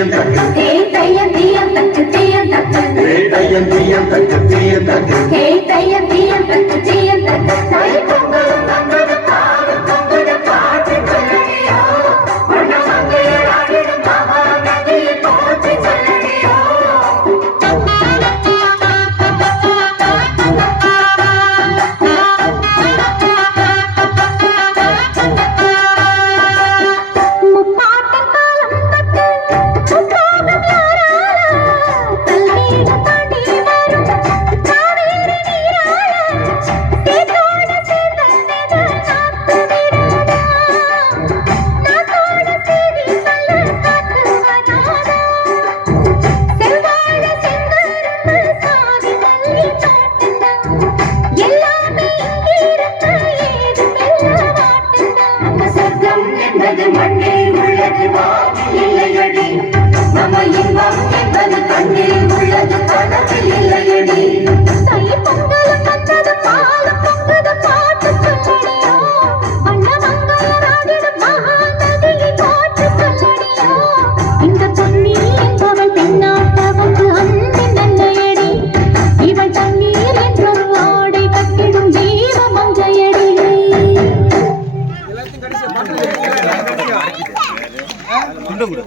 தீயம் தட்டு தீயம் தீயம் தட்டு. தீயம் தட்டு தீயம் தட்டு. மண்ணில் உள்ளது இல்லையடி. நம்ம இன்பம் என்பது தண்ணில் உள்ளது கனவில் இல்லையடி. 안 돼. 운동 그래.